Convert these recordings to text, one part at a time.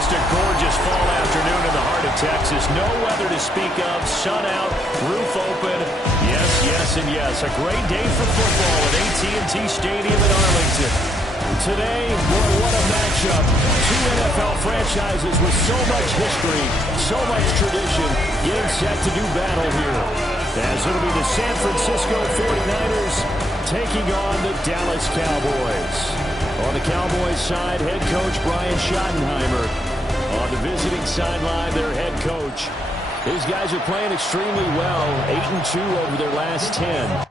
Just a gorgeous fall afternoon in the heart of Texas. No weather to speak of. Sun out, roof open. Yes, yes, and yes. A great day for football at AT&T Stadium in Arlington. Today, boy, what a matchup. Two NFL franchises with so much history, so much tradition, getting set to do battle here. As it'll be the San Francisco 49ers taking on the Dallas Cowboys. On the Cowboys side, head coach Brian Schottenheimer. On the visiting sideline, their head coach. These guys are playing extremely well, 8-2 over their last 10.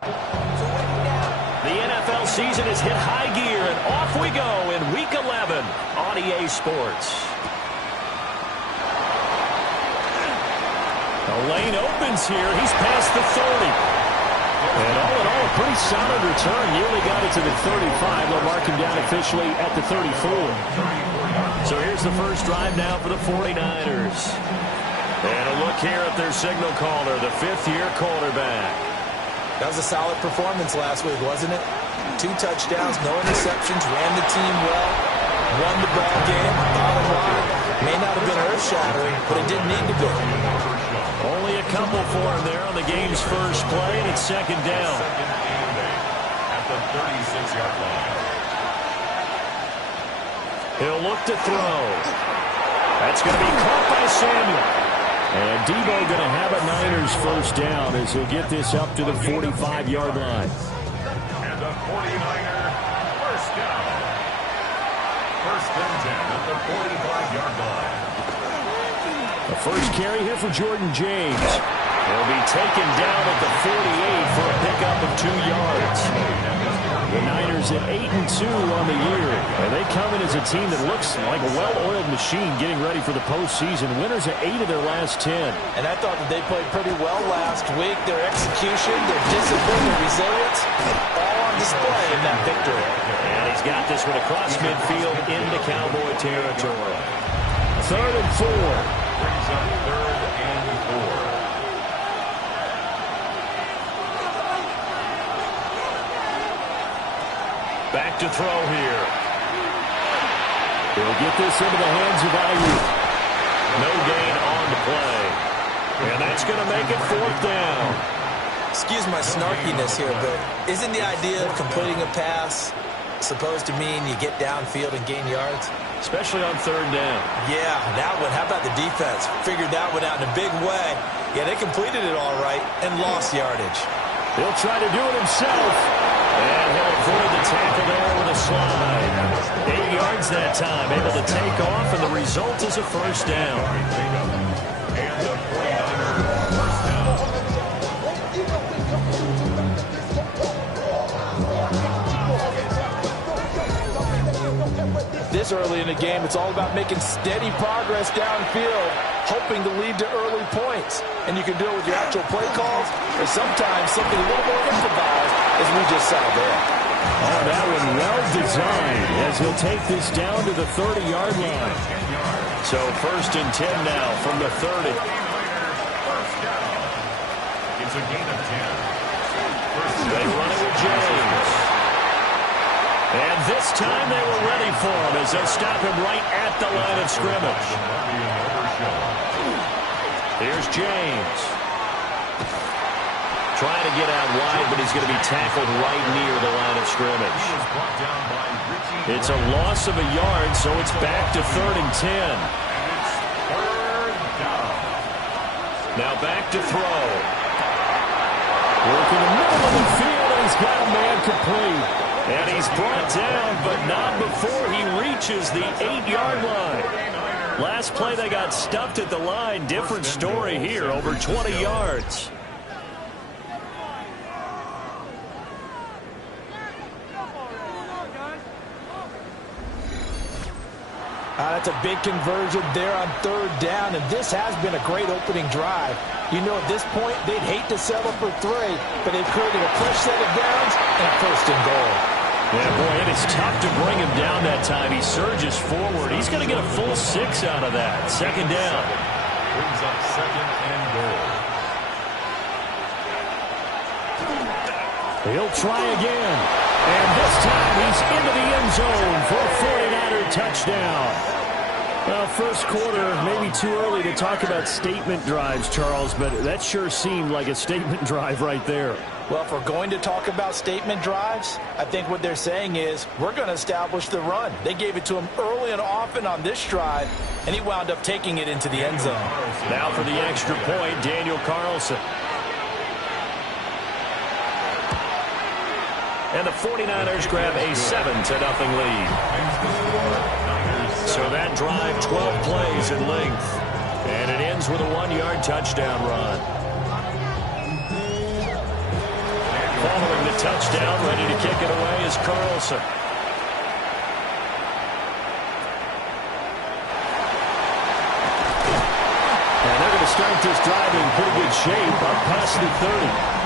The NFL season has hit high gear, and off we go in Week 11 on EA Sports. The lane opens here. He's past the 30. And all in all, a pretty solid return. Nearly got it to the 35. They'll mark him down officially at the 34. So here's the first drive now for the 49ers. And a look here at their signal caller, the fifth-year quarterback. That was a solid performance last week, wasn't it? 2 touchdowns, no interceptions, ran the team well, won the ball game. Bottom line, may not have been earth-shattering, but it didn't need to be. Only a couple for him there on the game's first play, and it's second down. At the 36-yard line. He'll look to throw. That's going to be caught by Samuel. And Debo going to have a Niners first down as he'll get this up to the 45-yard line. And the 49er first down. First and 10 at the 45-yard line. The first carry here for Jordan James. He'll be taken down at the 48 for a pickup of 2 yards. The Niners at 8-2 on the year. And they come in as a team that looks like a well-oiled machine getting ready for the postseason. Winners at 8 of their last 10. And I thought that they played pretty well last week. Their execution, their discipline, their resilience, all on display in that victory. And he's got this one across midfield into Cowboy territory. 3rd and 4. Brings up 3rd and 4. Back to throw here. He'll get this into the hands of Ayuk. No gain on the play. And that's going to make it 4th down. Excuse my snarkiness here, but isn't the idea of completing a pass supposed to mean you get downfield and gain yards? Especially on 3rd down. Yeah, that one. How about the defense? Figured that one out in a big way. Yeah, they completed it all right and lost yardage. He'll try to do it himself. And he'll avoid the tackle there with a slide. 8 yards that time. Able to take off, and the result is a first down. And the 49er first down. This early in the game, it's all about making steady progress downfield, hoping to lead to early points. And you can do it with your actual play calls, or sometimes something a little more improvised, as we just saw there. Oh, that one well designed as he'll take this down to the 30-yard line. So 1st and 10 now from the 30. First down. It's a gain of 10. They run it with James. And this time they were ready for him as they'll stop him right at the line of scrimmage. Here's James. Trying to get out wide, but he's going to be tackled right near the line of scrimmage. It's a loss of a yard, so it's back to 3rd and 10. Now back to throw. Working the middle of the field, and he's got a man complete. And he's brought down, but not before he reaches the 8-yard line. Last play, they got stuffed at the line. Different story here, over 20 yards. That's a big conversion there on 3rd down, and this has been a great opening drive. You know, at this point, they'd hate to settle for 3, but they've created a fresh set of downs and a 1st and goal. Yeah, boy, it is tough to bring him down that time. He surges forward. He's going to get a full 6 out of that. 2nd down. Brings up 2nd and goal. He'll try again. And this time he's into the end zone for a 49er touchdown. Well, first quarter, maybe too early to talk about statement drives, Charles, but that sure seemed like a statement drive right there. Well, if we're going to talk about statement drives, I think what they're saying is we're going to establish the run. They gave it to him early and often on this drive, and he wound up taking it into the end zone. Now for the extra point, Daniel Carlson. And the 49ers grab a 7-0 lead. So that drive, 12 plays in length. And it ends with a 1-yard touchdown run. Following the touchdown, ready to kick it away is Carlson. And they're going to start this drive in pretty good shape, up past the 30.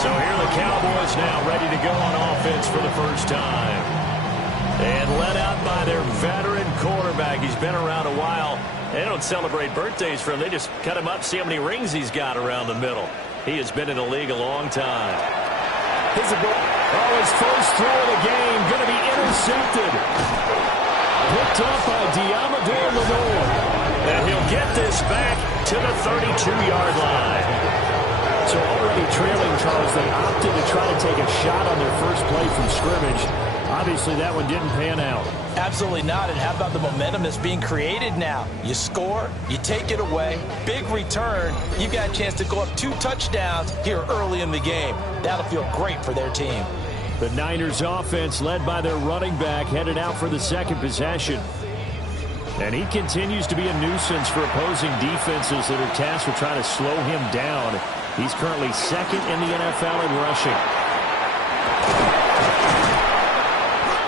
So here are the Cowboys now ready to go on offense for the first time. And led out by their veteran quarterback. He's been around a while. They don't celebrate birthdays for him. They just cut him up, see how many rings he's got around the middle. He has been in the league a long time. His first throw of the game going to be intercepted. Picked up by Diamador Lenore. And he'll get this back to the 32-yard line. So already trailing, Charles, they opted to try to take a shot on their first play from scrimmage. Obviously, that one didn't pan out. Absolutely not. And how about the momentum that's being created now? You score, you take it away, big return. You got a chance to go up 2 touchdowns here early in the game. That'll feel great for their team. The Niners offense, led by their running back, headed out for the second possession. And he continues to be a nuisance for opposing defenses that are tasked with trying to slow him down. He's currently second in the NFL in rushing.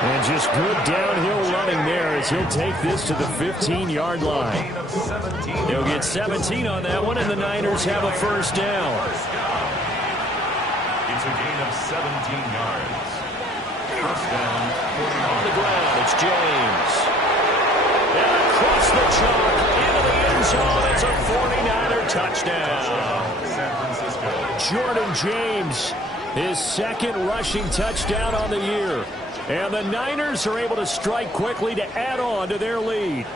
And just good downhill running there as he'll take this to the 15-yard line. He'll get 17 on that one, and the Niners have a first down. It's a gain of 17 yards. First down. On the ground, it's James. And across the chalk, into the end zone. It's a 49er touchdown. Jordan James, his second rushing touchdown on the year. And the Niners are able to strike quickly to add on to their lead.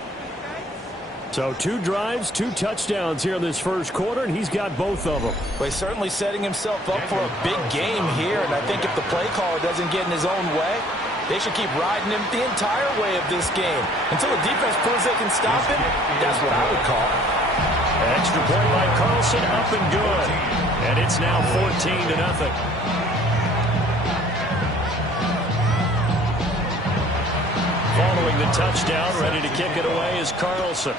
So 2 drives, 2 touchdowns here in this first quarter, and he's got both of them. Well, he's certainly setting himself up for a big game here, and I think if the play caller doesn't get in his own way, they should keep riding him the entire way of this game. Until the defense proves they can stop him, that's what I would call it. An extra point by Carlson, up and good. And it's now 14-0. Following the touchdown, ready to kick it away is Carlson.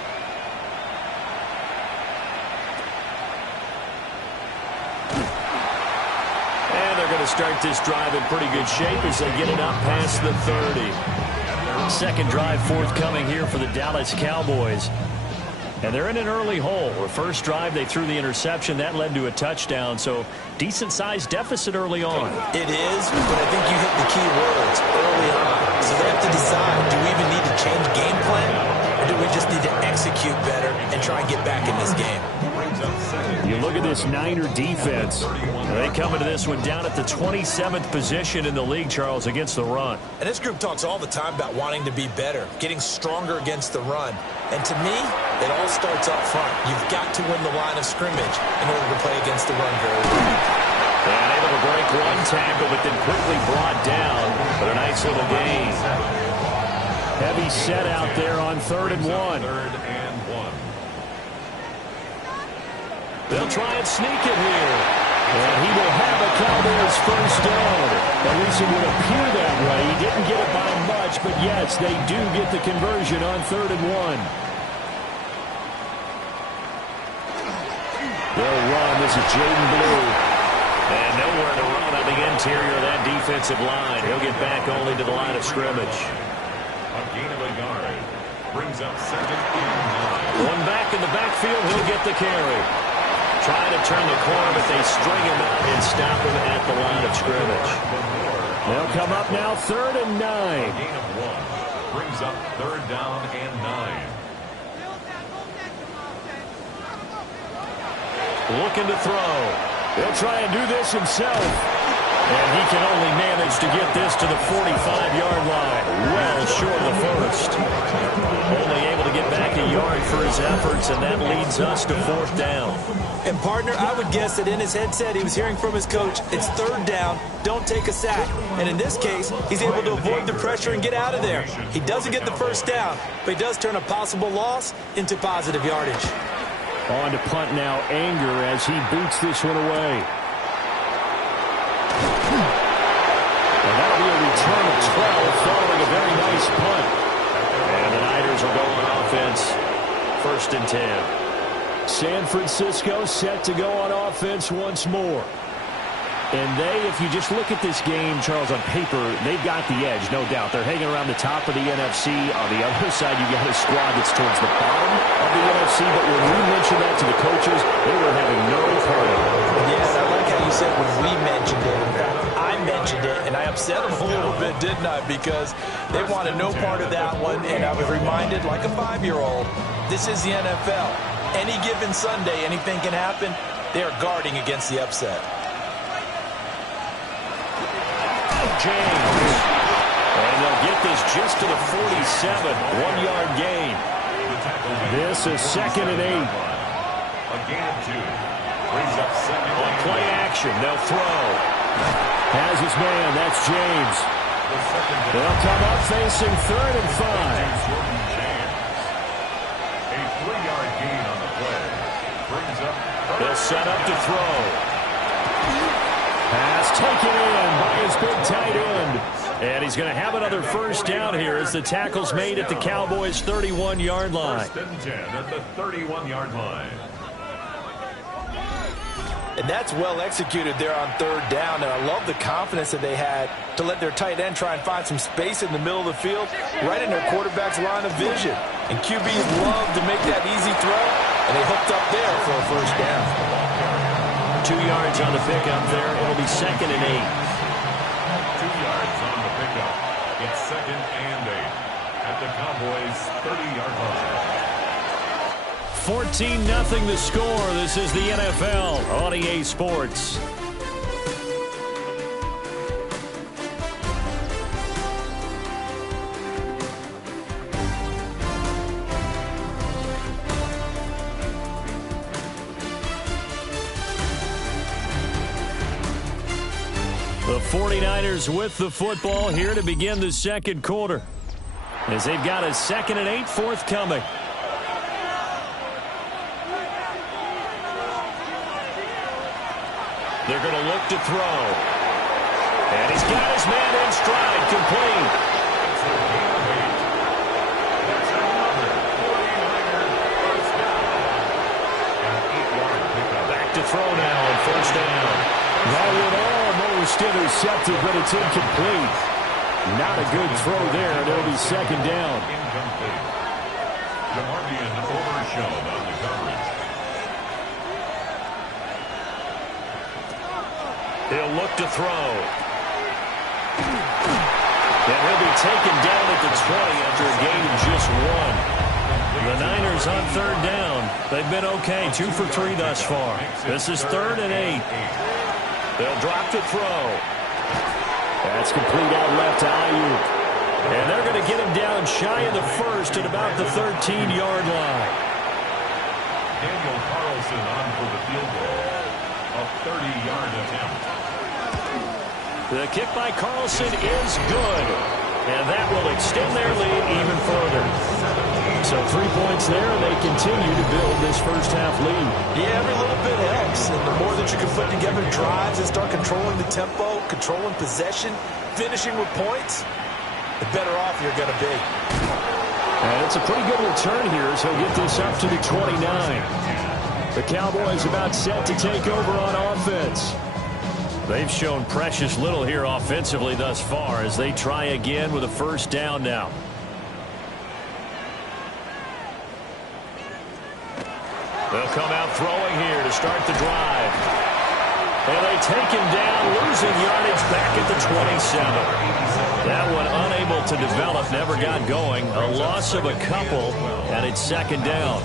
And they're going to start this drive in pretty good shape as they get it up past the 30. Second drive forthcoming here for the Dallas Cowboys. And they're in an early hole. The first drive, they threw the interception. That led to a touchdown. So decent-sized deficit early on. It is, but I think you hit the key words early on. So they have to decide, do we even need to change game plan? Or do we just need to execute better and try and get back in this game? You look at this Niner defense. They come into this one down at the 27th position in the league, Charles, against the run. And this group talks all the time about wanting to be better, getting stronger against the run. And to me, it all starts up front. You've got to win the line of scrimmage in order to play against the run very well. And able to break one tackle, but then quickly brought down for a nice little gain. Heavy set out there on 3rd and 1. They'll try and sneak it here. And he will have a Cowboys first down. At least it would appear that way. He didn't get it by much, but yes, they do get the conversion on 3rd and 1. They'll run. This is Jaden Blue. And nowhere to run on the interior of that defensive line. He'll get back only to the line of scrimmage. A gain of a yard. Brings up 2nd and 9. One back in the backfield. He'll get the carry. Trying to turn the corner, but they string him up and stop him at the line of scrimmage. They'll come up now 3rd and 9. A gain of 1. Brings up 3rd down and 9. Looking to throw. He'll try and do this himself. And he can only manage to get this to the 45-yard line. Well short of the first. Only able to get back a yard for his efforts, and that leads us to 4th down. And, partner, I would guess that in his headset he was hearing from his coach, it's 3rd down, don't take a sack. And in this case, he's able to avoid the pressure and get out of there. He doesn't get the 1st down, but he does turn a possible loss into positive yardage. On to punt now, Anger, as he boots this one away. And that'll be a return of 12 following a very nice punt. And the Niners will go on offense. 1st and 10. San Francisco set to go on offense once more. And if you just look at this game, Charles, on paper, they've got the edge, no doubt. They're hanging around the top of the NFC. On the other side, you got a squad that's towards the bottom of the NFC. But when we mentioned that to the coaches, they were having no part of it. Yes, I like how you said when we mentioned it. In fact, I mentioned it, and I upset them a little bit, didn't I? Because they wanted no part of that one, and I was reminded, like a 5-year-old, this is the NFL. Any given Sunday, anything can happen. They are guarding against the upset. James. And they'll get this just to the 47. 1-yard gain. This is 2nd and 8. A gain of 2. Brings up 2nd. On play action, they'll throw. Has his man, that's James. They'll come up facing 3rd and 5. A 3-yard gain on the play. Brings up. They'll set up to throw. Pass taken in by his big tight end. And he's going to have another 1st down here as the tackle's made at the Cowboys' 31-yard line. 1st and 10 at the 31-yard line. And that's well executed there on 3rd down. And I love the confidence that they had to let their tight end try and find some space in the middle of the field, right in their quarterback's line of vision. And QBs love to make that easy throw, and they hooked up there for a 1st down. 2 yards on the pickup there. It'll be 2nd and 8. 2 yards on the pickup. It's 2nd and 8 at the Cowboys' 30-yard line. 14-0 the score. This is the NFL on EA Sports. The 49ers with the football here to begin the 2nd quarter, as they've got a 2nd and 8 forthcoming. They're going to look to throw. And he's got his man in stride, complete. Back to throw now on 1st down. That would almost intercepted, but it's incomplete. Not a good throw there, and it'll be 2nd down. Incomplete. Demarvian overshot on the coverage. He'll look to throw. And he'll be taken down at the 20 after a gain of just 1. The Niners on 3rd down. They've been okay, 2 for 3 thus far. This is 3rd and 8. They'll drop to throw. That's complete out left to Ayuk. And they're going to get him down shy of the 1st at about the 13-yard line. Daniel Carlson on for the field goal. A 30-yard attempt. The kick by Carlson is good. And that will extend their lead even further. So 3 points there, and they continue to build this first-half lead. Yeah, every little bit helps. And the more that you can put together drives and start controlling the tempo, controlling possession, finishing with points, the better off you're going to be. And it's a pretty good return here, so he'll get this up to the 29. The Cowboys about set to take over on offense. They've shown precious little here offensively thus far as they try again with a 1st down now. They'll come out throwing here to start the drive. And they take him down, losing yardage back at the 27. That one unable to develop, never got going. A loss of a couple, and it's second down.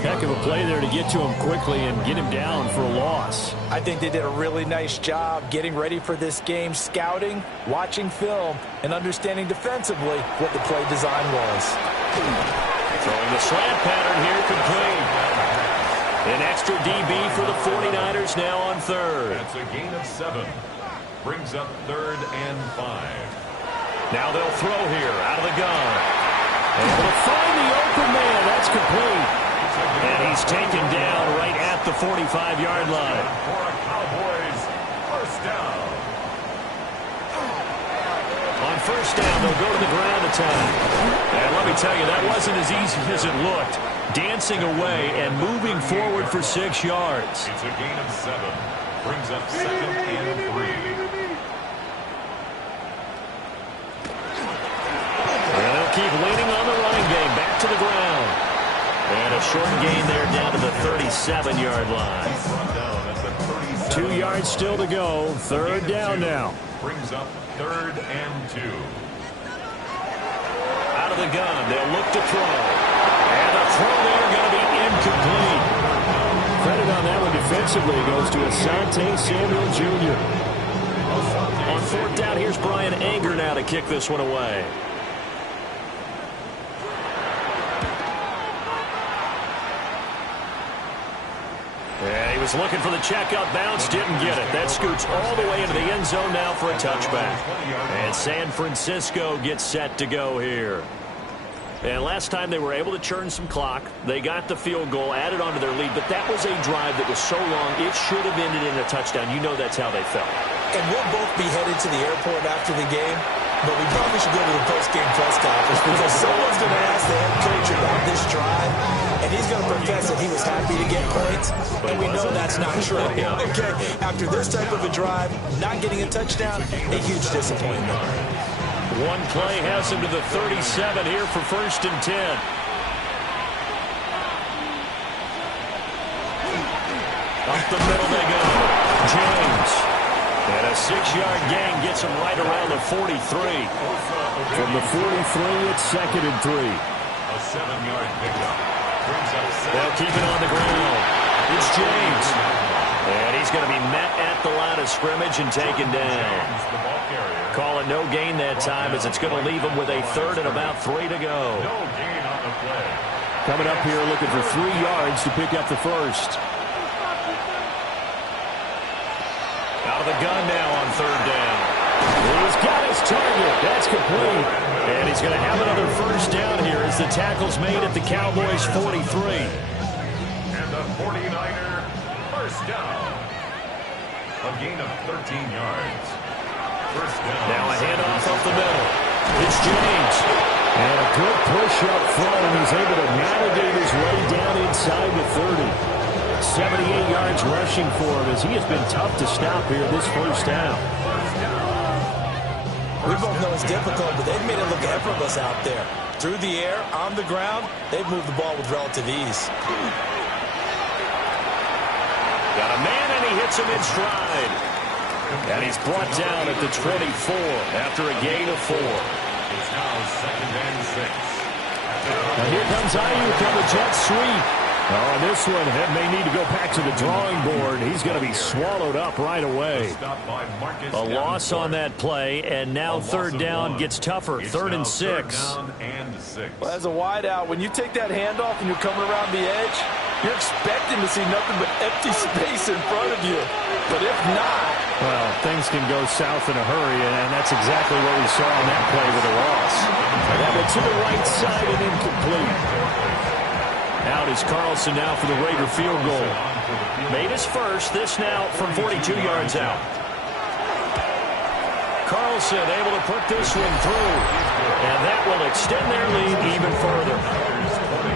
Heck of a play there to get to him quickly and get him down for a loss. I think they did a really nice job getting ready for this game, scouting, watching film, and understanding defensively what the play design was. Throwing the slant pattern here, complete. An extra DB for the 49ers now on third. That's a gain of 7. Brings up 3rd and 5. Now they'll throw here out of the gun. Able to find the open man. That's complete. And he's taken down right at the 45-yard line. For a Cowboys first down. On first down, they'll go to the ground attack. And let me tell you, that wasn't as easy as it looked. Dancing away and moving forward for 6 yards. It's a gain of 7. Brings up 2nd and 3. And they'll keep leaning on the running game. Back to the ground. And a short gain there down to the 37-yard line. 2 yards still to go. Third down now. Brings up 3rd and 2. Out of the gun. They'll look to throw. And the throw there going to be incomplete. Credit on that one defensively goes to Asante Samuel Jr. On fourth down, here's Brian Anger now to kick this one away. And he was looking for the checkup bounce, didn't get it. That scoots all the way into the end zone now for a touchback. And San Francisco gets set to go here. And last time they were able to churn some clock. They got the field goal, added onto their lead. But that was a drive that was so long, it should have ended in a touchdown. You know that's how they felt. And we'll both be headed to the airport after the game. But we probably should go to the post-game press conference because someone's going to ask the head coach about this drive. And he's going to profess that he was happy to get points. And we know that's not true. Okay, after this type of a drive, not getting a touchdown, a huge disappointment. One play has him to the 37 here for 1st and 10. Up the middle they go. James. And a 6-yard gain gets him right around the 43. From the 43, it's 2nd and 3. A 7-yard pickup. Brings up 7. They'll keep it on the ground. It's James. And he's going to be met at the line of scrimmage and taken down. Call it no gain that time as it's going to leave him with a 3rd and about 3 to go. No gain on the play. Coming up here looking for 3 yards to pick up the first. Out of the gun now on 3rd down. He's got his target. That's complete. And he's going to have another first down here as the tackle's made at the Cowboys 43. And the 49er first down. A gain of 13 yards. First down. Now a handoff up the middle. It's James. And a good push up front, and he's able to navigate his way down inside the 30. 78 yards rushing for him as he has been tough to stop here this first down. We both know it's difficult, but they've made it look effortless out there. Through the air, on the ground, they've moved the ball with relative ease. Got a man, and he hits him in stride. And he's brought down at the 24 after a gain of 4. It's now 2nd and 6. Now here comes Ayuk on the jet sweep. Oh, this one may need to go back to the drawing board. He's going to be swallowed up right away. A loss on that play, and now 3rd down gets tougher. 3rd and 6. Well, as a wideout, when you take that handoff and you're coming around the edge, you're expecting to see nothing but empty space in front of you. But if not... Well, things can go south in a hurry, and that's exactly what we saw on that play with a loss. That one to the right side and incomplete. Out is Carlson now for the Raider field goal. Made his first. This now from 42 yards out. Carlson able to put this one through. And that will extend their lead even further.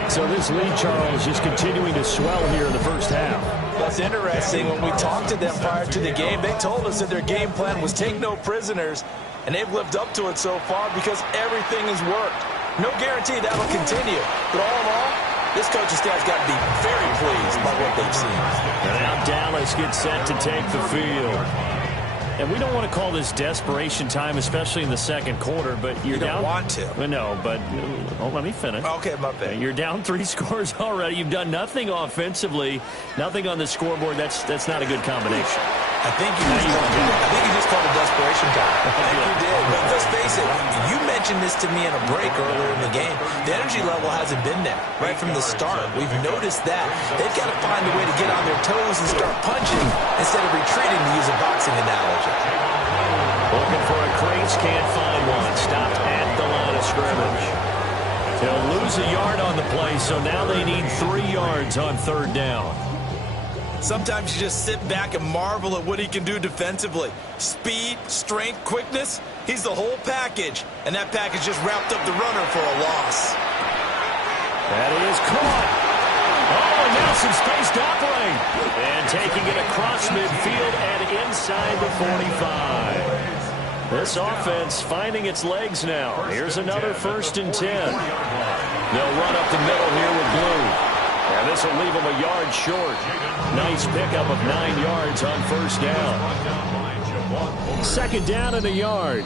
So this lead, Charles, just continuing to swell here in the first half. That's interesting. When we talked to them prior to the game, they told us that their game plan was take no prisoners. And they've lived up to it so far because everything has worked. No guarantee that will continue. But all in all, this coaching staff's got to be very pleased by what they've seen. And now Dallas quarterbacks get set to take the field. And we don't want to call this desperation time, especially in the second quarter, but you're down. You don't want to. Well, no, but let me finish. Okay, my bad. You're down 3 scores already. You've done nothing offensively, nothing on the scoreboard. That's not a good combination. I think you just called it desperation time. I think you did. But let's face it, you mentioned this to me in a break earlier in the game. The energy level hasn't been there right from the start. We've noticed that. They've got to find a way to get on their toes and start punching instead of retreating, to use a boxing analogy. Looking for a crease, can't find one. Stopped at the line of scrimmage. They'll lose a yard on the play, so now they need 3 yards on 3rd down. Sometimes you just sit back and marvel at what he can do defensively. Speed, strength, quickness, he's the whole package. And that package just wrapped up the runner for a loss. That is caught. Oh, and now some space to operate. And taking it across midfield and inside the 45. This offense finding its legs now. Here's another 1st and 10. They'll run up the middle here with Blue. And this will leave them a yard short. Nice pickup of 9 yards on 1st down. 2nd down and a yard.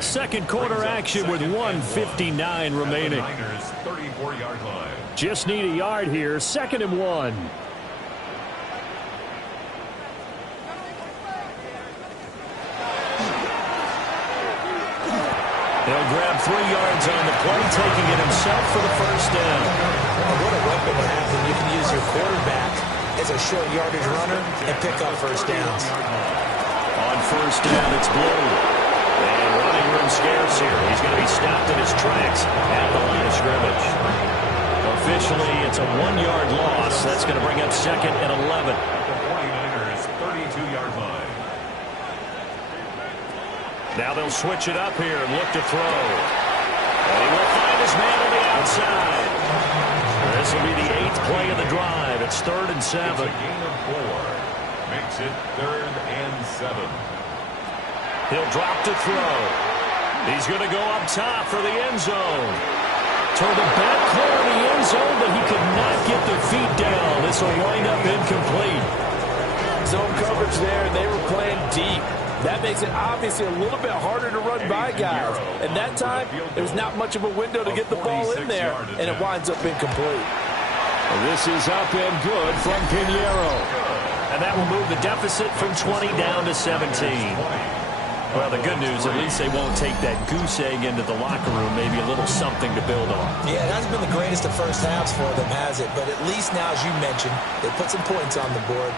Second quarter action with 1:59 remaining. Just need a yard here. 2nd and 1. He'll grab 3 yards on the play, taking it himself for the 1st down. What a weapon to have when you can use your quarterback as a short yardage runner and pick up 1st downs. On 1st down, it's Blue. And running room scarce here. He's going to be stopped in his tracks at the line of scrimmage. Officially, it's a 1-yard loss. That's going to bring up 2nd and 11. The 49ers 32-yard line. Now they'll switch it up here and look to throw. And he will find his man on the outside. This will be the 8th play of the drive. It's 3rd and 7. It's a gain of 4. Makes it 3rd and 7. He'll drop to throw. He's going to go up top for the end zone. Toward the back corner of the end zone, but he could not get the feet down. This will wind up incomplete. Zone coverage there, and they were playing deep. That makes it obviously a little bit harder to run by guys. And that time, there's not much of a window to get the ball in there, and it winds up incomplete. This is up and good from Pinheiro. And that will move the deficit from 20 down to 17. Well, the good news, at least they won't take that goose egg into the locker room. Maybe a little something to build on. Yeah, it hasn't been the greatest of first halves for them, has it? But at least now, as you mentioned, they put some points on the board.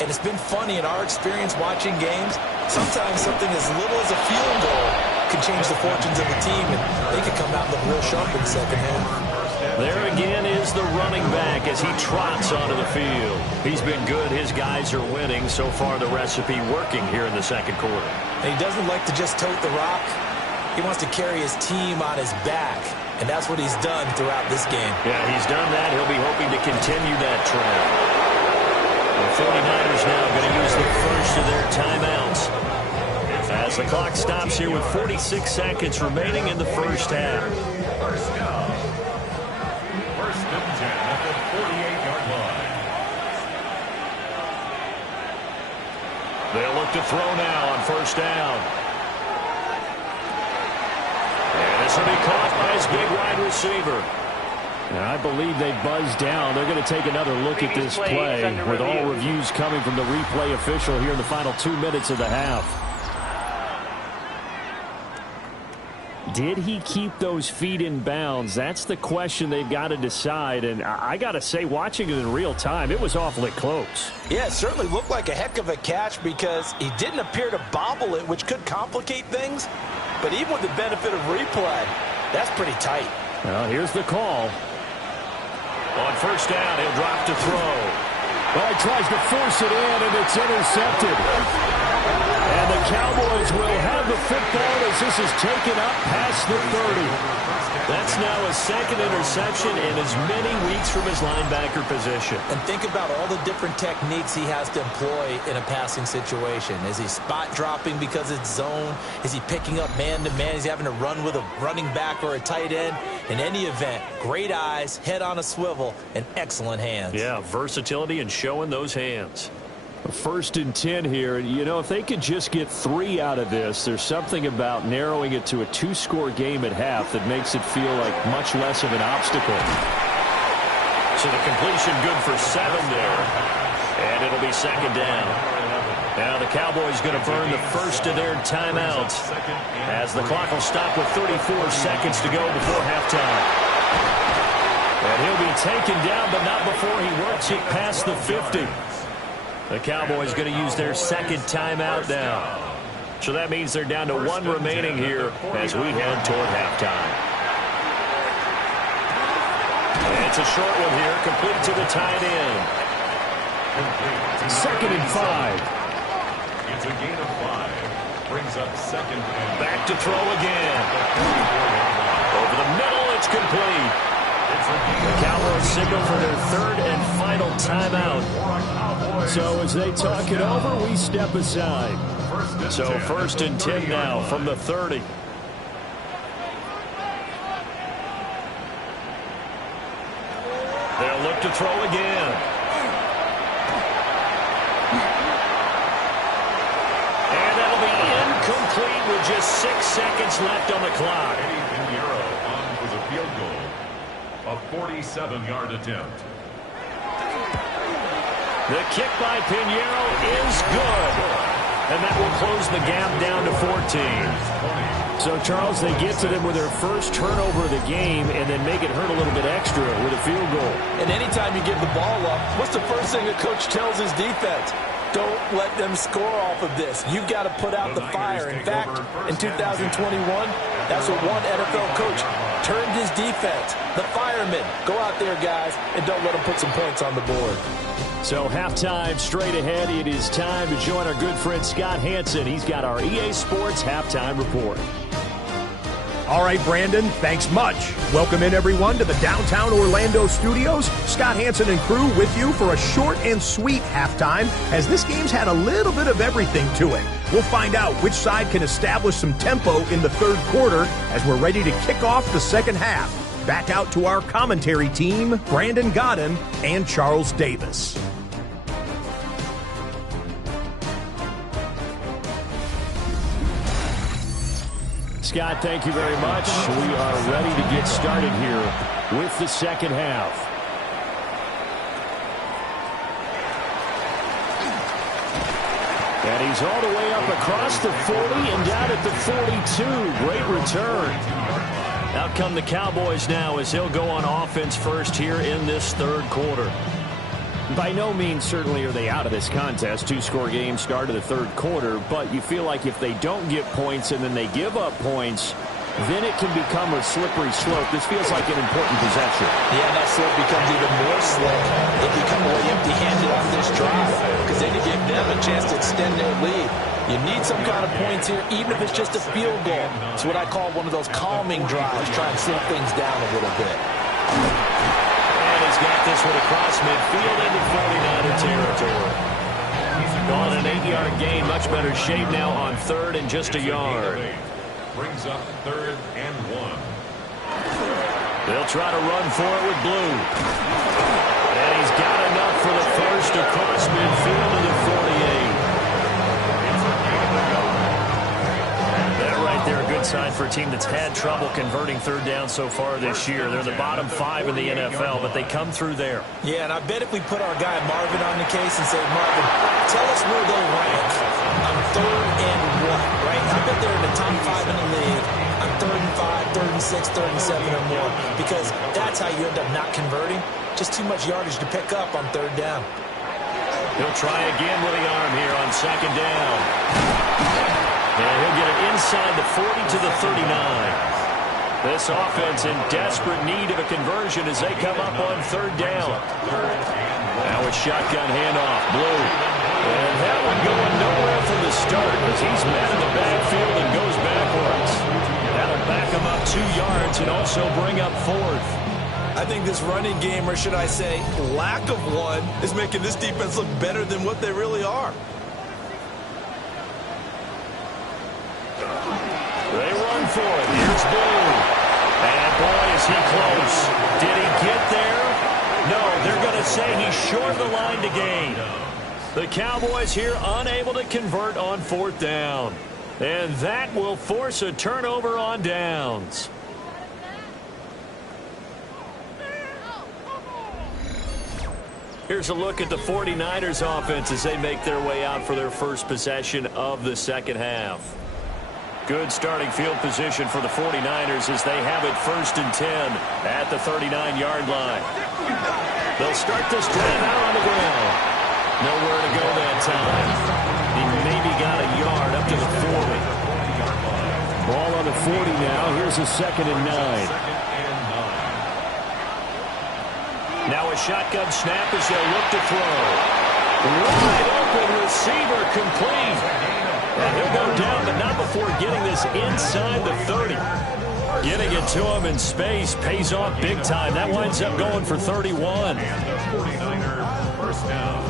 And it's been funny in our experience watching games. Sometimes something as little as a field goal can change the fortunes of the team, and they could come out and look real sharp in the second half. There again is the running back as he trots onto the field. He's been good. His guys are winning. So far, the recipe working here in the second quarter. And he doesn't like to just tote the rock. He wants to carry his team on his back, and that's what he's done throughout this game. Yeah, he's done that. He'll be hoping to continue that trend. The 49ers now going to use the first of their timeouts as the clock stops here with 46 seconds remaining in the first half. 1st down. 1st and 10 at the 48-yard line. They'll look to throw now on 1st down. And this will be caught by his big wide receiver. And I believe they buzzed down. They're going to take another look at this play with all reviews coming from the replay official here in the final 2 minutes of the half. Did he keep those feet in bounds? That's the question they've got to decide. And I got to say, watching it in real time, it was awfully close. Yeah, it certainly looked like a heck of a catch because he didn't appear to bobble it, which could complicate things. But even with the benefit of replay, that's pretty tight. Well, here's the call. On 1st down, he'll drop to throw. Well, he tries to force it in, and it's intercepted. And the Cowboys will have the football as this is taken up past the 30. That's now a 2nd interception in as many weeks from his linebacker position. And think about all the different techniques he has to employ in a passing situation. Is he spot dropping because it's zone? Is he picking up man-to-man? Is he having to run with a running back or a tight end? In any event, great eyes, head on a swivel, and excellent hands. Yeah, versatility and showing those hands. First and 10 here. You know, if they could just get 3 out of this, there's something about narrowing it to a 2-score game at half that makes it feel like much less of an obstacle. So the completion good for 7 there. And it'll be second down. Now the Cowboys going to burn the first of their timeouts as the clock will stop with 34 seconds to go before halftime. And he'll be taken down, but not before he works it past the 50. The Cowboys going to use their second timeout now. So that means they're down to 1 remaining here as we head toward halftime. And it's a short one here, complete to the tight end. Second and 5. It's a gain of 5. Brings up second and back to throw again. Over the middle, it's complete. The Cowboys signal for their third and final timeout. So as they talk it over, we step aside. So first and 10 now from the 30. They'll look to throw again. And that'll be incomplete with just 6 seconds left on the clock. on for the field goal. A 47-yard attempt. The kick by Pinheiro is good. And that will close the gap down to 14. So, Charles, they get to them with their first turnover of the game and then make it hurt a little bit extra with a field goal. And anytime you give the ball up, what's the first thing a coach tells his defense? Don't let them score off of this. You've got to put out the fire. In fact, in 2021, that's what one NFL coach turned his defense. The firemen. Go out there, guys, and don't let them put some points on the board. So halftime straight ahead. It is time to join our good friend Scott Hanson. He's got our EA Sports halftime report. All right, Brandon, thanks much. Welcome in, everyone, to the downtown Orlando studios. Scott Hanson and crew with you for a short and sweet halftime, as this game's had a little bit of everything to it. We'll find out which side can establish some tempo in the third quarter as we're ready to kick off the second half. Back out to our commentary team, Brandon Godden and Charles Davis. Scott, thank you very much. We are ready to get started here with the second half. And he's all the way up across the 40 and down at the 42. Great return. Out come the Cowboys now as he'll go on offense first here in this third quarter. By no means certainly are they out of this contest. 2-score game start of the third quarter, but you feel like if they don't get points and then they give up points, then it can become a slippery slope. This feels like an important possession. Yeah, that slope becomes even more slow. They become more empty-handed on this drive because then you give them a chance to extend their lead. You need some kind of points here, even if it's just a field goal. It's what I call one of those calming drives, try and slow things down a little bit. He's got this one across midfield into 49er territory. Calling an 8-yard gain, much better shape now on third and just a yard. Brings up third and 1. They'll try to run for it with Blue. And he's got enough for the first across midfield to the 48. That right there, a good sign for a team that's had trouble converting third down so far this year. They're the bottom 5 in the NFL, but they come through there. Yeah, and I bet if we put our guy Marvin on the case and say, Marvin, tell us where they rank on third and 1, right? I bet they're in the top 5 in the league on third and 5, third and 6, third and 7 or more, because that's how you end up not converting. Just too much yardage to pick up on third down. He'll try again with the arm here on second down. And he'll get it inside the 40 to the 39. This offense in desperate need of a conversion as they come up on third down. Now it's shotgun handoff, Blue. And that one going nowhere from the start as he's met in the backfield and goes backwards. That'll back him up 2 yards and also bring up fourth. I think this running game, or should I say lack of one, is making this defense look better than what they really are. They run for it. Here's Blue. And boy, is he close. Did he get there? No, they're going to say he's short of the line to gain. The Cowboys here unable to convert on 4th down. And that will force a turnover on downs. Here's a look at the 49ers offense as they make their way out for their first possession of the second half. Good starting field position for the 49ers as they have it 1st and 10 at the 39-yard line. They'll start this drive out on the ground. Nowhere to go that time. He maybe got a yard up to the 40. Ball on the 40 now. Here's a 2nd and 9. Now a shotgun snap as they'll look to throw. Wide open receiver complete. And he'll go down, but not before getting this inside the 30. Getting it to him in space pays off big time. That winds up going for 31. And the 49er first down.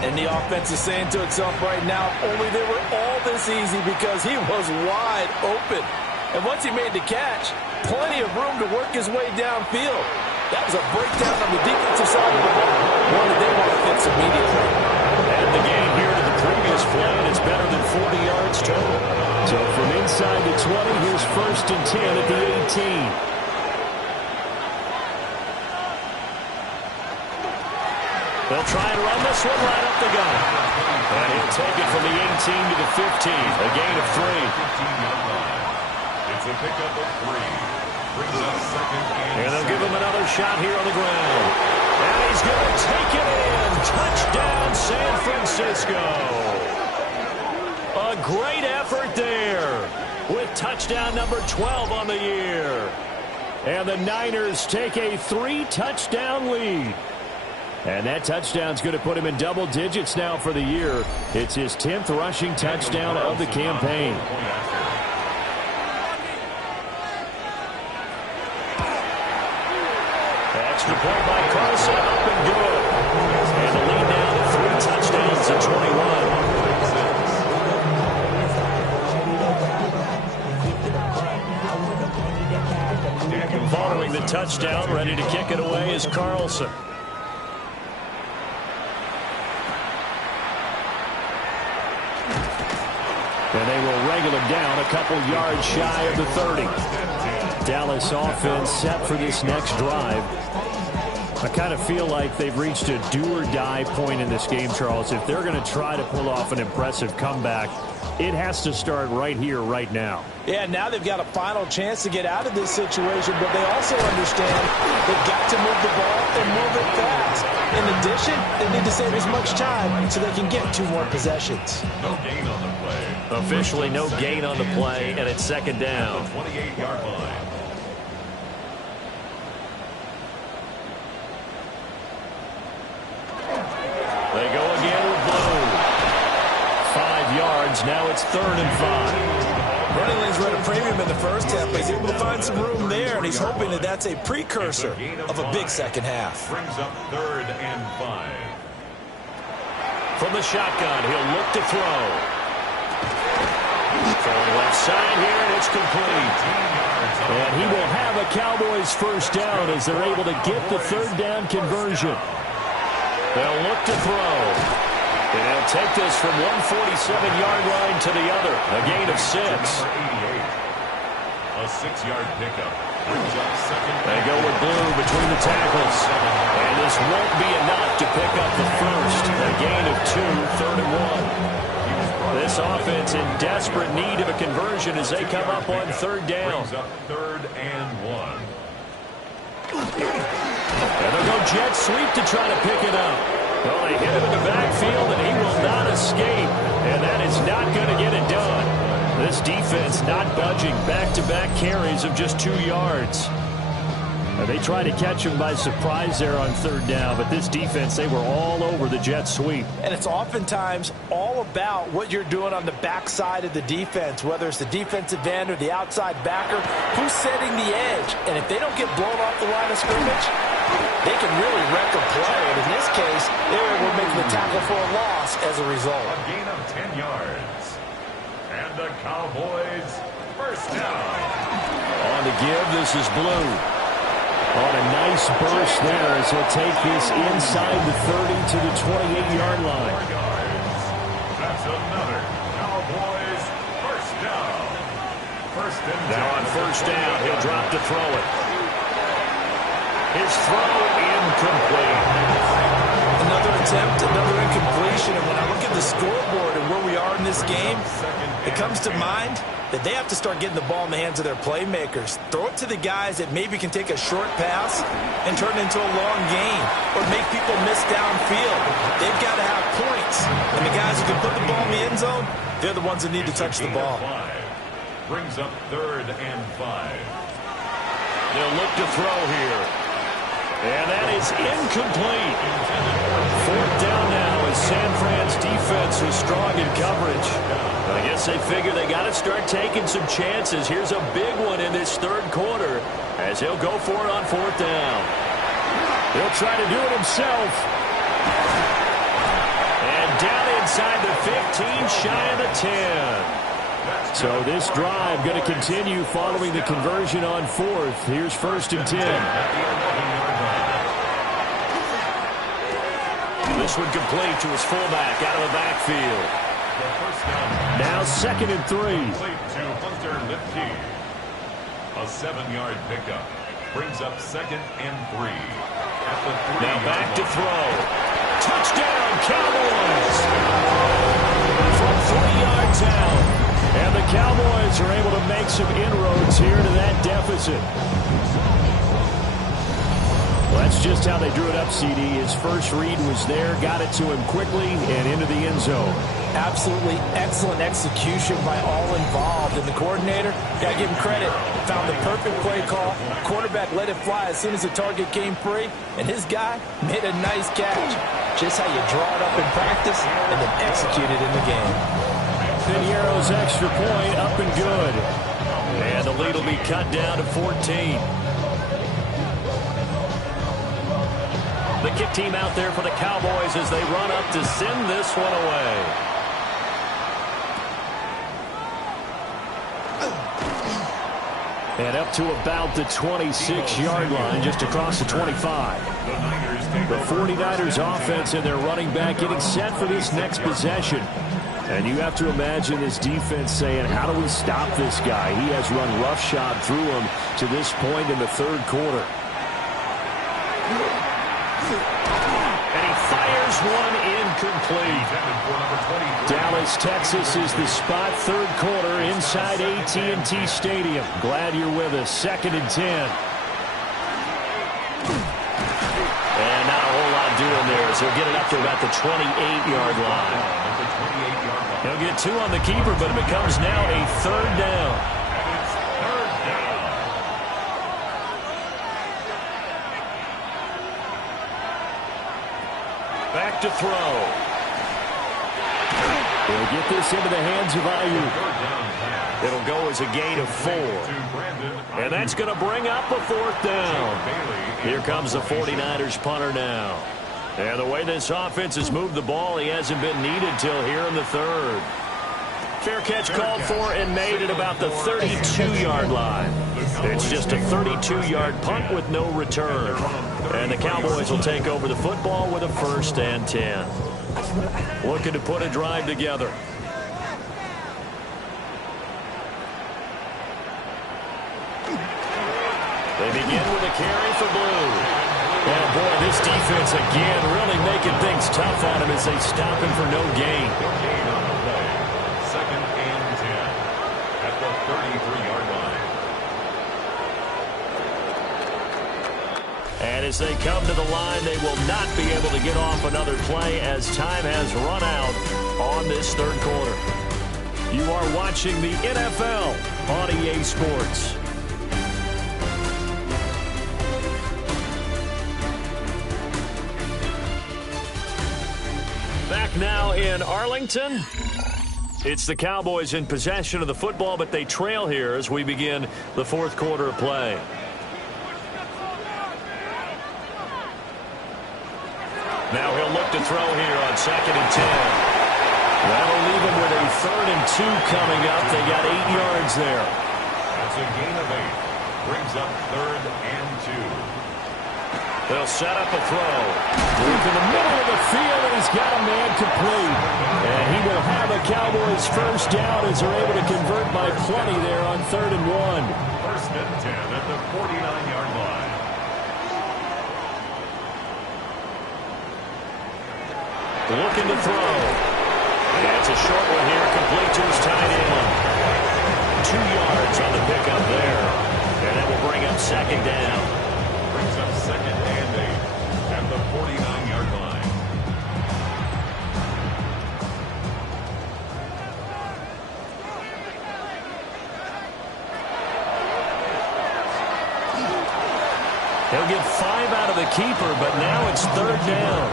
And the offense is saying to itself right now, only they were all this easy because he was wide open. And once he made the catch, plenty of room to work his way downfield. That was a breakdown on the defensive side of the ball. One that they want to fix immediately. And the gain here to the previous play, and it's better than 40 yards total. So from inside the 20, here's 1st and 10 at the 18. They'll try and run this one right up the gut. And he'll take it from the 18 to the 15, a gain of 3. It's a pickup of 3. Brings up 2nd and they'll give him another shot here on the ground. And he's going to take it in. Touchdown, San Francisco. A great effort there with touchdown number 12 on the year. And the Niners take a 3-touchdown lead. And that touchdown's going to put him in double digits now for the year. It's his 10th rushing touchdown of the campaign. Extra point by Carson, up and good. And the lead now to 3 touchdowns at 21. Following the touchdown, ready to kick it away is Carlson. And they will wrangle him down a couple yards shy of the 30. Dallas offense set for this next drive. I kind of feel like they've reached a do-or-die point in this game, Charles. If they're going to try to pull off an impressive comeback, it has to start right here, right now. Yeah, now they've got a final chance to get out of this situation, but they also understand they've got to move the ball and move it fast. In addition, they need to save as much time so they can get 2 more possessions. No gain on the play. Officially no gain on the play, and it's 2nd down. 28-yard line. They go again with Blue. 5 yards. Now it's 3rd and 5. Running lanes read a premium in the first half, but he's able to find some room there, and he's hoping that that's a precursor of a big second half. Brings up 3rd and 5. From the shotgun, he'll look to throw. Throwing left side here, and it's complete. And he will have a Cowboys first down as they're able to get the 3rd down conversion. They'll look to throw. And they'll take this from 147-yard line to the other. A gain of 6. A 6-yard pickup. Brings up 2nd. They go with Blue between the tackles. And this won't be enough to pick up the first. A gain of 2, 3rd and 1. This offense in desperate need of a conversion as they come up on 3rd down. Brings up 3rd and 1. And they'll go jet sweep to try to pick it up. Well, they hit him in the backfield, and he will not escape. And that is not going to get it done. This defense not budging. Back-to-back carries of just 2 yards. And they try to catch him by surprise there on 3rd down, but this defense, they were all over the jet sweep. And it's oftentimes all about what you're doing on the backside of the defense, whether it's the defensive end or the outside backer, who's setting the edge. And if they don't get blown off the line of scrimmage, they can really wreck a play. And in this case, they were able to make the tackle for a loss as a result. A gain of 10 yards. And the Cowboys first down. On the give, this is Blue. On a nice burst there as he'll take this inside the 30 to the 28-yard line. That's another Cowboys first down. First and 10. Now on first down, he'll drop to throw it. His throw incomplete. Another attempt, another incompletion. And when I look at the scoreboard and where we are in this game, it comes to mind that they have to start getting the ball in the hands of their playmakers. Throw it to the guys that maybe can take a short pass and turn it into a long gain or make people miss downfield. They've got to have points. And the guys who can put the ball in the end zone, they're the ones that need to touch the ball. Brings up 3rd and 5. They'll look to throw here. And that is incomplete. 4th down now as San Fran's defense is strong in coverage. I guess they figure they got to start taking some chances. Here's a big one in this 3rd quarter as he'll go for it on 4th down. He'll try to do it himself. And down inside the 15, shy of the 10. So this drive going to continue following the conversion on 4th. Here's 1st and 10. This one complete to his fullback out of the backfield. Now 2nd and 3. To Hunter Lipke. A 7-yard pickup. Brings up 2nd and 3. At the 3. Now back to throw. Touchdown, Cowboys! From 3 yards out. And the Cowboys are able to make some inroads here to that deficit. Well, that's just how they drew it up, CD. His first read was there, got it to him quickly, and into the end zone. Absolutely excellent execution by all involved. And the coordinator, got to give him credit, found the perfect play call. Quarterback let it fly as soon as the target came free, and his guy made a nice catch. Just how you draw it up in practice and then execute it in the game. Pinheiro's extra point up and good. And the lead will be cut down to 14. The kick team out there for the Cowboys as they run up to send this one away. And up to about the 26-yard line, just across the 25. The 49ers offense and their running back getting set for this next possession. And you have to imagine this defense saying, how do we stop this guy? He has run roughshod through him to this point in the 3rd quarter. And he fires one incomplete. Dallas, Texas is the spot, 3rd quarter inside AT&T Stadium. Glad you're with us. 2nd and 10. And not a whole lot doing there as he'll get it up to about the 28-yard line. He'll get 2 on the keeper, but it becomes now a 3rd down. Back to throw. He'll get this into the hands of Ayuk. It'll go as a gain of 4. And that's going to bring up a 4th down. Here comes the 49ers punter now. And the way this offense has moved the ball, he hasn't been needed till here in the 3rd. Fair catch called for and made at about the 32-yard line. It's just a 32-yard punt with no return. And the Cowboys will take over the football with a 1st and 10. Looking to put a drive together. They begin with a carry for Blue. And boy, this defense again really making things tough on him as they stop him for no gain. 2nd and 10 at the 33-yard line. And as they come to the line, they will not be able to get off another play as time has run out on this 3rd quarter. You are watching the NFL on EA Sports. Back now in Arlington. It's the Cowboys in possession of the football, but they trail here as we begin the 4th quarter of play. Now he'll look to throw here on 2nd and 10. That'll leave him with a 3rd and 2 coming up. They got 8 yards there. That's a gain of 8. Brings up 3rd and 2. They'll set up a throw. Into the middle of the field, and he's got a man complete. And he will have a Cowboys first down as they're able to convert by plenty there on 3rd and 1. 1st and 10 at the 49-yard line. Looking to throw. And it's a short one here, complete to his tight end. 2 yards on the pickup there. And that will bring up 2nd down. Brings up 2nd and 8 at the 49-yard line. He'll get 5 out of the keeper, but now it's 3rd down.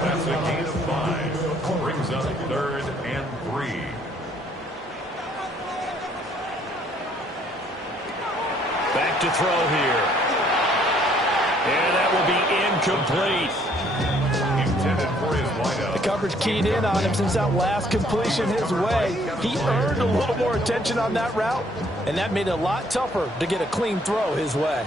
That's a gain of 5. Brings up 3rd and 3. Back to throw here. And that will be incomplete. Intended for his wideout. The coverage keyed in on him since that last completion his way. He earned a little more attention on that route, and that made it a lot tougher to get a clean throw his way.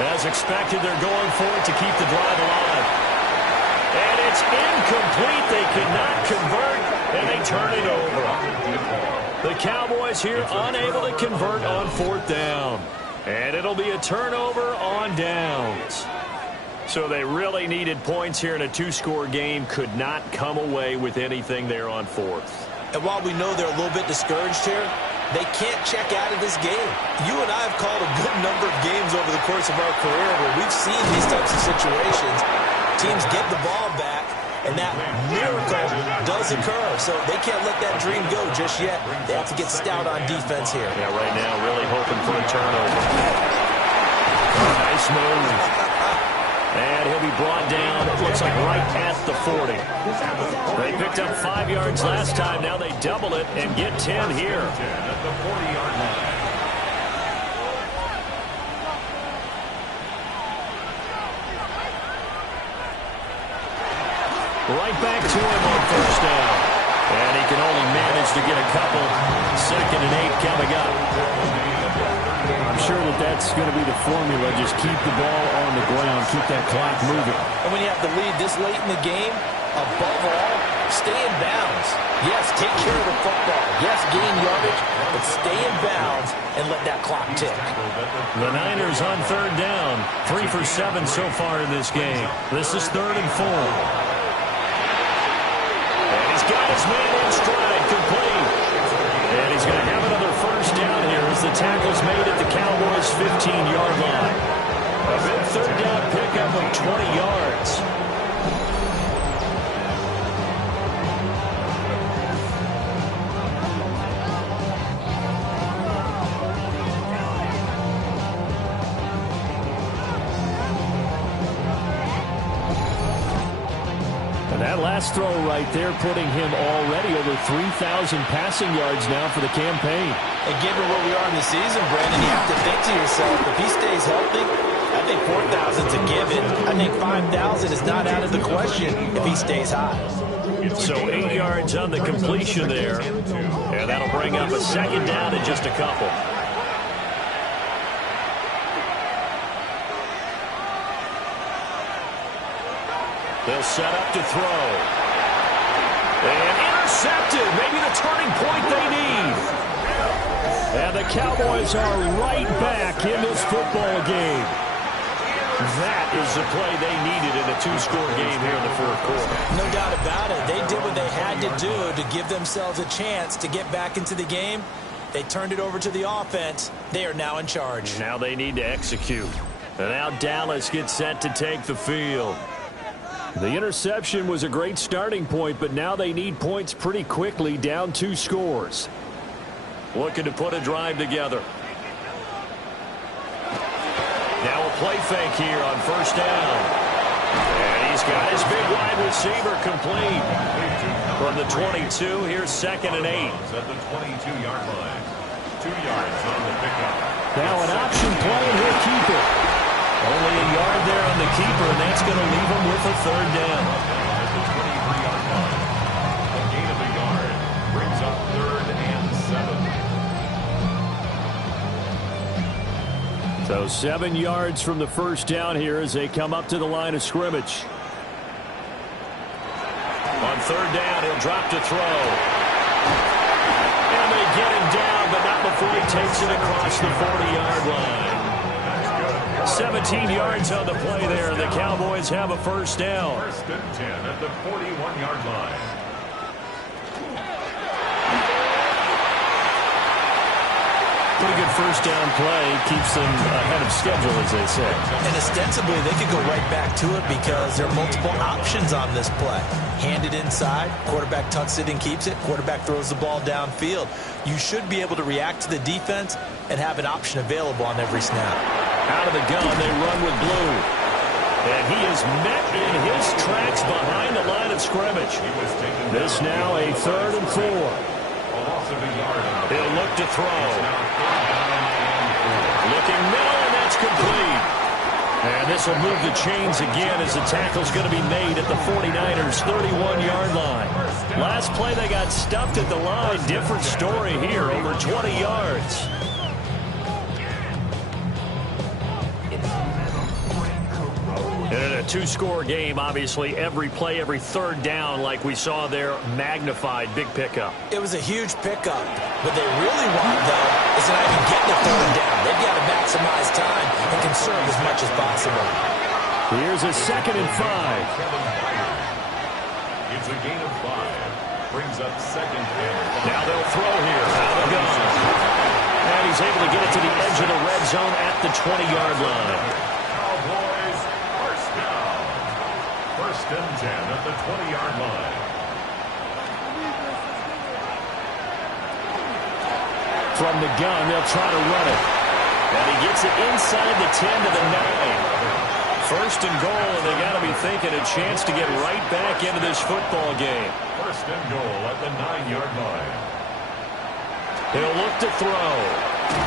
As expected, they're going for it to keep the drive alive. And it's incomplete. They could not convert, and they turn it over. The Cowboys here unable to convert on 4th down. And it'll be a turnover on downs. So they really needed points here in a 2-score game. Could not come away with anything there on 4th. And while we know they're a little bit discouraged here, they can't check out of this game. You and I have called a good number of games over the course of our career where we've seen these types of situations. Teams get the ball back, and that miracle does occur. So they can't let that dream go just yet. They have to get stout on defense here. Yeah, right now really hoping for a turnover. Nice move. And he'll be brought down, it looks like right at the 40. They picked up 5 yards last time. Now they double it and get 10 here. 10 at the 40-yard line. Right back to him on 1st down. And he can only manage to get a couple. 2nd and 8 coming up. I'm sure that's going to be the formula. Just keep the ball on the ground. Keep that clock moving. And when you have the lead this late in the game, above all, stay in bounds. Yes, take care of the football. Yes, gain yardage, but stay in bounds and let that clock tick. The Niners on 3rd down. 3 for 7 so far in this game. This is 3rd and 4. And he's got his man in stride, complete. And he's going to have another first down here as the tackle's made at the Cowboys' 15-yard line. A big 3rd down pickup of 20 yards. That last throw right there putting him already over 3,000 passing yards now for the campaign. And given where we are in the season, Brandon, you have to think to yourself, if he stays healthy, I think 4,000's a given. I think 5,000 is not out of the question if he stays high. So 8 yards on the completion there. And that'll bring up a 2nd down in just a couple. They'll set up to throw. And intercepted. Maybe the turning point they need. And the Cowboys are right back in this football game. That is the play they needed in a 2-score game here in the 4th quarter. No doubt about it. They did what they had to do to give themselves a chance to get back into the game. They turned it over to the offense. They are now in charge. Now they need to execute. And now Dallas gets set to take the field. The interception was a great starting point, but now they need points pretty quickly, down 2 scores. Looking to put a drive together. Now a play fake here on 1st down. And he's got his big wide receiver complete. From the 22, here's 2nd and 8. At the 22-yard line. 2 yards on the pickup. Now an option play, and he'll keep it. Only a yard there on the keeper, and that's going to leave him with a 3rd down. At the 23-yard line. A gain of a yard brings up 3rd and So 7 yards from the first down here as they come up to the line of scrimmage. On third down, he'll drop to throw. And they get him down, but not before he takes it across the 40-yard line. 17 yards on the play there. The Cowboys have a first down. First and 10 at the 41-yard line. Pretty good first down play. Keeps them ahead of schedule, as they say. And ostensibly, they could go right back to it because there are multiple options on this play. Hand it inside, quarterback tucks it and keeps it, quarterback throws the ball downfield. You should be able to react to the defense and have an option available on every snap. Out of the gun, they run with Blue. And he is met in his tracks behind the line of scrimmage. This now a 3rd and 4. He'll look to throw. Looking middle, and that's complete. And this will move the chains again as the tackle's going to be made at the 49ers' 31-yard line. Last play, they got stuffed at the line. Different story here, over 20 yards. And in a 2-score game, obviously, every play, every third down, like we saw there, magnified. Big pickup. It was a huge pickup. What they really want, though, is to not even get the third down. They've got to maximize time and conserve as much as possible. Here's a 2nd and 5. It's a gain of 5. Brings up 2nd and 5. Now they'll throw here. Out of the gun. And he's able to get it to the edge of the red zone at the 20-yard line. Cowboys, first down. First and 10 at the 20-yard line. From the gun, they'll try to run it. And he gets it inside the 10 to the 9. First and goal, and they got to be thinking a chance to get right back into this football game. First and goal at the 9-yard line. He'll look to throw.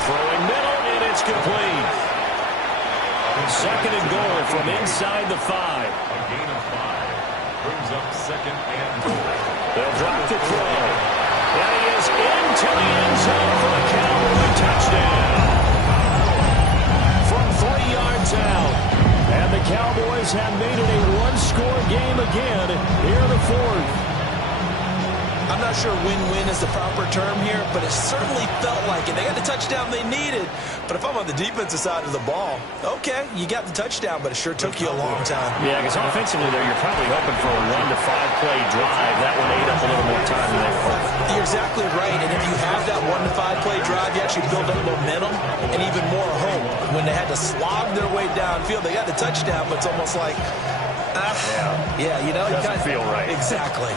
Throwing middle, and it's complete. 2nd and goal from inside the 5. A gain of 5. Brings up 2nd and goal. They'll drop to throw. And he is into the end zone for a Cowboy touchdown. From 3 yards out. And the Cowboys have made it a 1-score game again here in the 4th. I'm not sure win-win is the proper term here, but it certainly felt like it. They got the touchdown they needed. But if I'm on the defensive side of the ball, okay, you got the touchdown, but it sure took you a long time. Yeah, because offensively there, you're probably hoping for a 1 to 5 play drive. That one ate up a little more time than they were hoping. You're exactly right, and if you have that 1 to 5 play drive, you actually build up momentum and even more hope. When they had to slog their way downfield, they got the touchdown, but it's almost like, yeah, you know. Doesn't feel right. Exactly.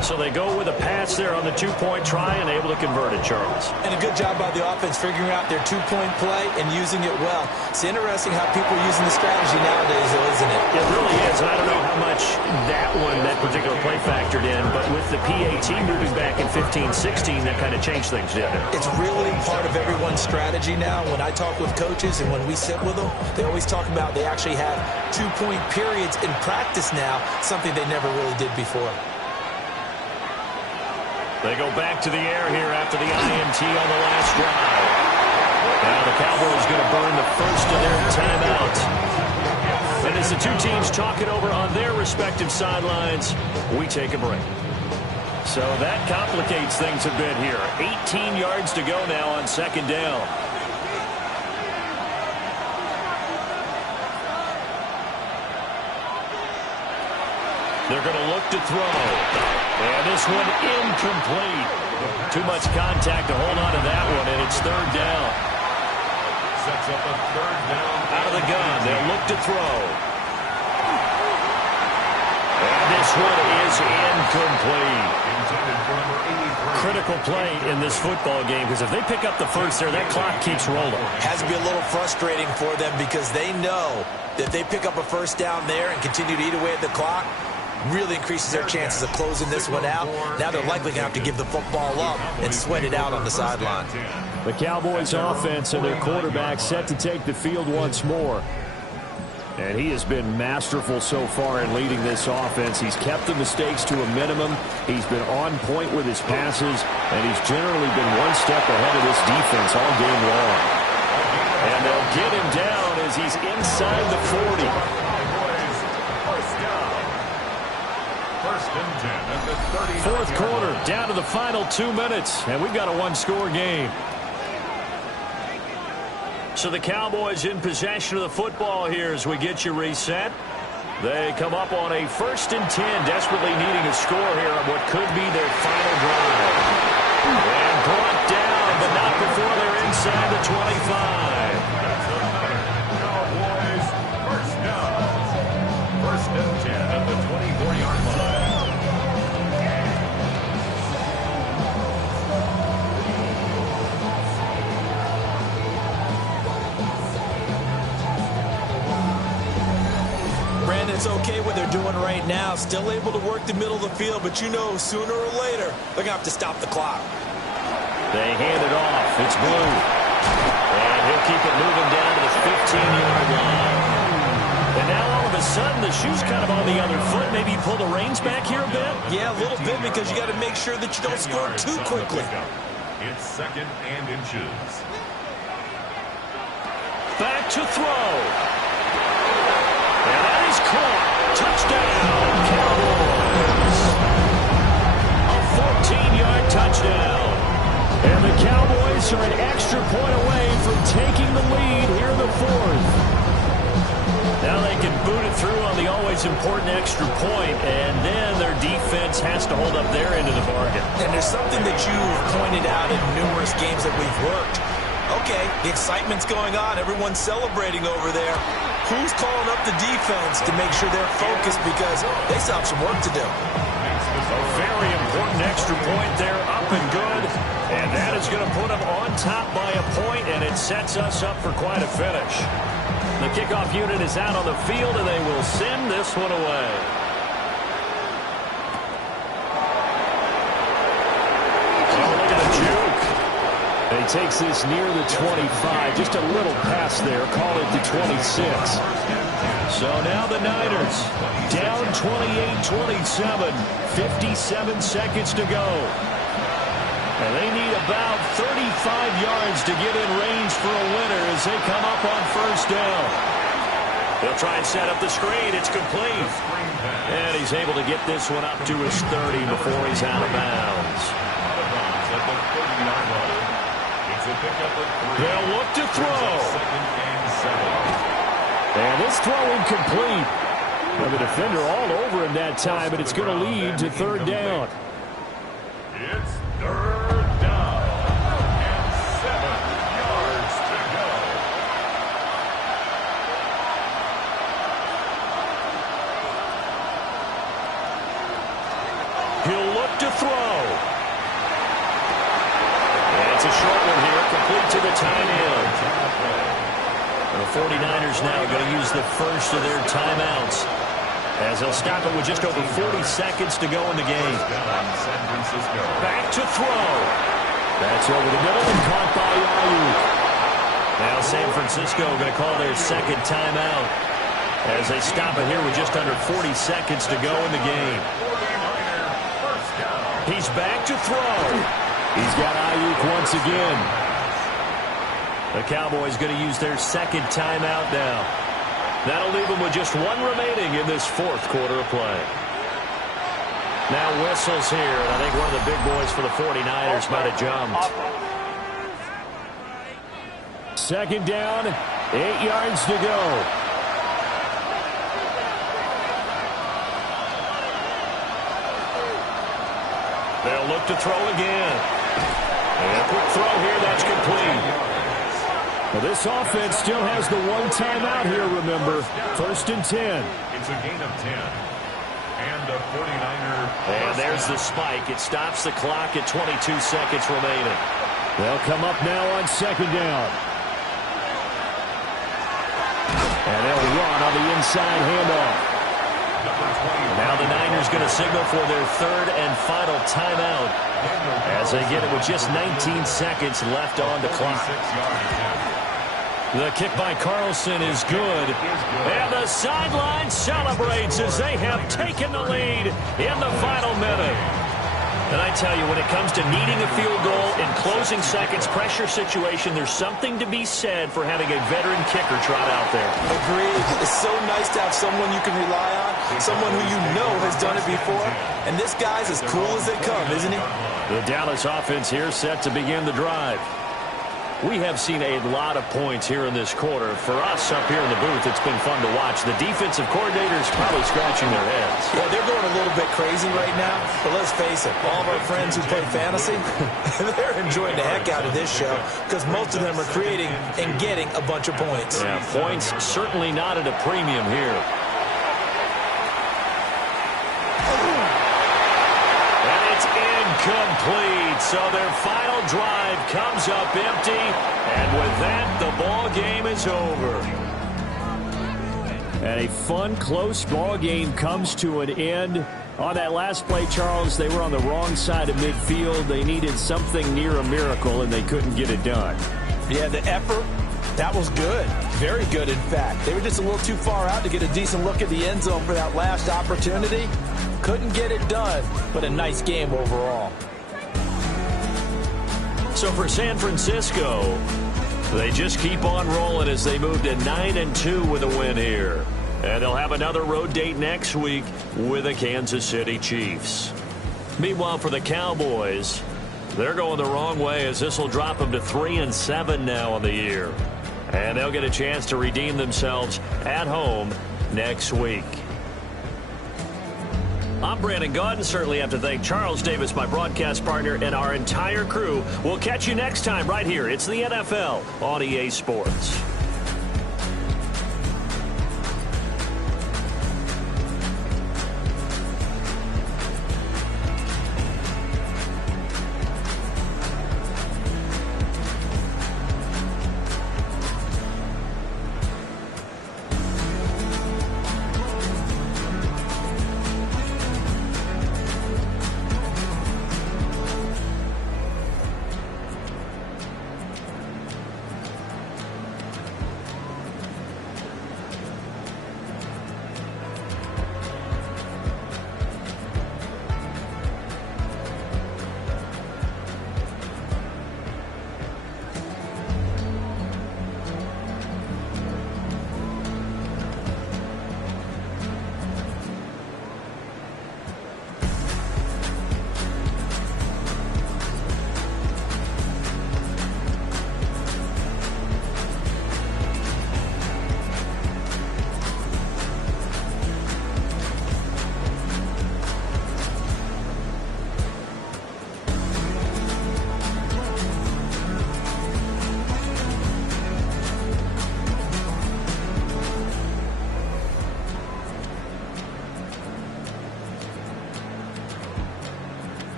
So they go with a pass there on the 2-point try and able to convert it, Charles. And a good job by the offense figuring out their 2-point play and using it well. It's interesting how people are using the strategy nowadays, though, isn't it? It really is. And I don't know how much that particular play factored in, but with the PAT moving back in 15-16, that kind of changed things, didn't it? It's really part of everyone's strategy now. When I talk with coaches and when we sit with them, they always talk about they actually have 2-point periods in practice now, something they never really did before. They go back to the air here after the INT on the last drive. Now the Cowboys going to burn the first of their timeouts. And as the two teams talk it over on their respective sidelines, we take a break. So that complicates things a bit here. 18 yards to go now on 2nd down. They're going to look to throw. And this one incomplete. Too much contact to hold on to that one, and it's 3rd down. Sets up a 3rd down. Out of the gun, they'll look to throw. And this one is incomplete. Intended for number 83. Critical play in this football game, because if they pick up the first there, that clock keeps rolling. Has to be a little frustrating for them because they know that if they pick up a first down there and continue to eat away at the clock, really increases their chances of closing this one out. Now they're likely going to have to give the football up and sweat it out on the sideline. The Cowboys offense and their quarterback set to take the field once more. And he has been masterful so far in leading this offense. He's kept the mistakes to a minimum. He's been on point with his passes, and he's generally been one step ahead of this defense all game long. And they'll get him down as he's inside the 40. First and 10 at the 39. Fourth quarter, down to the final 2 minutes, and we've got a one-score game. So the Cowboys in possession of the football here as we get you reset. They come up on a 1st and 10, desperately needing a score here on what could be their final drive. And brought down, but not before they're inside the 25. Cowboys first down. First and 10 at the 24-yard line. Brandon, it's okay what they're doing right now. Still able to work the middle of the field, but you know sooner or later they're going to have to stop the clock. They hand it off. It's Blue. And he'll keep it moving down to the 15-yard line. And now all of a sudden the shoe's kind of on the other foot. Maybe you pull the reins back here a bit? Yeah, a little bit because you got to make sure that you don't score too quickly. It's 2nd and inches. Back to throw. And that is caught. Touchdown, Cowboys. A 14-yard touchdown. And the Cowboys are an extra point away from taking the lead here in the 4th. Now they can boot it through on the always important extra point, and then their defense has to hold up their end of the bargain. And there's something that you've pointed out in numerous games that we've worked. Okay, the excitement's going on. Everyone's celebrating over there. Who's calling up the defense to make sure they're focused because they still have some work to do? A very important extra point there, up and good. And that is going to put them on top by a point, and it sets us up for quite a finish. The kickoff unit is out on the field, and they will send this one away. Oh, look at the juke. And he takes this near the 25. Just a little pass there. Call it the 26. So now the Niners down 28-27. 57 seconds to go. And they need about 35 yards to get in range for a winner as they come up on 1st down. They'll try and set up the screen. It's complete. And he's able to get this one up to his 30 before he's out of bounds. They'll look to throw. And this throw incomplete. Well, the defender all over him that time, but it's going to lead to 3rd down. It's 3rd down and 7 yards to go. He'll look to throw. And it's a short one here, complete to the tight end. And the 49ers now going to use the first of their timeouts, as they'll stop it with just over 40 seconds to go in the game. Back to throw. That's over the middle and caught by Ayuk. Now San Francisco going to call their 2nd timeout as they stop it here with just under 40 seconds to go in the game. He's back to throw. He's got Ayuk once again. The Cowboys going to use their 2nd timeout now. That'll leave them with just one remaining in this 4th quarter of play. Now whistles here, and I think one of the big boys for the 49ers might have jumped. 2nd down, 8 yards to go. They'll look to throw again. And a quick throw here, that's complete. Well, this offense still has the one timeout here, remember. 1st and 10. It's a gain of 10. And a 49er. And there's the spike. It stops the clock at 22 seconds remaining. They'll come up now on 2nd down. And they'll run on the inside handoff. Now the Niners going to signal for their third and final timeout as they get it with just 19 seconds left on the clock. The kick by Carlson is good. And the sideline celebrates as they have taken the lead in the final minute. And I tell you, when it comes to needing a field goal in closing seconds, pressure situation, there's something to be said for having a veteran kicker trot out there. Agreed. It's so nice to have someone you can rely on, someone who you know has done it before. And this guy's as cool as they come, isn't he? The Dallas offense here set to begin the drive. We have seen a lot of points here in this quarter. For us up here in the booth, it's been fun to watch. The defensive coordinators probably scratching their heads. Yeah, they're going a little bit crazy right now. But let's face it, all of our friends who play fantasy, they're enjoying the heck out of this show because most of them are creating and getting a bunch of points. Yeah, points certainly not at a premium here. And it's incomplete. So their final drive comes up empty. And with that, the ball game is over. And a fun, close ball game comes to an end. On that last play, Charles, they were on the wrong side of midfield. They needed something near a miracle, and they couldn't get it done. Yeah, the effort, that was good. Very good, in fact. They were just a little too far out to get a decent look at the end zone for that last opportunity. Couldn't get it done, but a nice game overall. So for San Francisco, they just keep on rolling as they move to 9-2 with a win here. And they'll have another road date next week with the Kansas City Chiefs. Meanwhile, for the Cowboys, they're going the wrong way as this will drop them to 3-7 now on the year. And they'll get a chance to redeem themselves at home next week. I'm Brandon Gaudin. Certainly have to thank Charles Davis, my broadcast partner, and our entire crew. We'll catch you next time right here. It's the NFL on EA Sports.